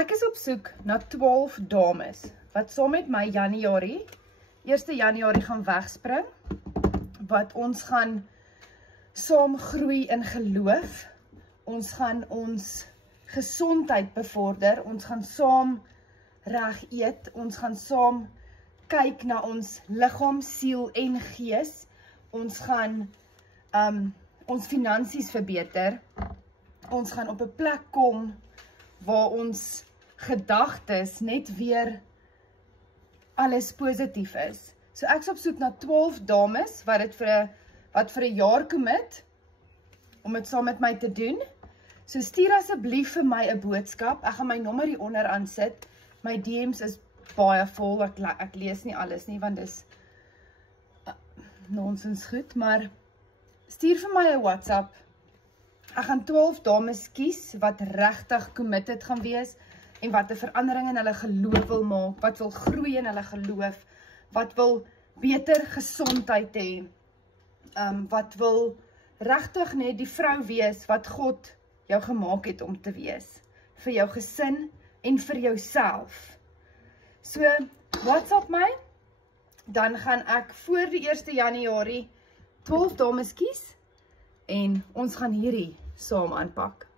Ek is op soek na 12 dames, wat saam met my Januarie, 1 Januarie gaan wegspring, wat ons gaan saam groei in geloof, ons gaan ons gesondheid bevorder, ons gaan saam reg eet, ons gaan saam kyk na ons liggaam, siel en gees, ons gaan ons finansies verbeter, ons gaan op 'n plek kom waar ons gedagtes net weer alles positief is. So ek is op soek na 12 dames wat vir 'n jaar commit om dit saam met my te doen. So stuur asseblief vir my 'n boodskap. Ek gaan my nommer hier onder aan sit. My DM's is baie vol. Ek lees nie alles nie want dis nonsens goed, maar stuur vir my 'n WhatsApp. Ek gaan 12 dames kies wat regtig committed gaan wees en wat 'n verandering in hulle geloof wil maak, wat wil groei in hulle geloof, wat wil beter gesondheid hê, wat wil regtig net die vrou wees wat God jou gemaak het om te wees, vir jou gesin en vir jouself. So, WhatsApp my, dan gaan ek voor die 1 Januarie 12 dames kies en ons gaan hierdie saam aanpak.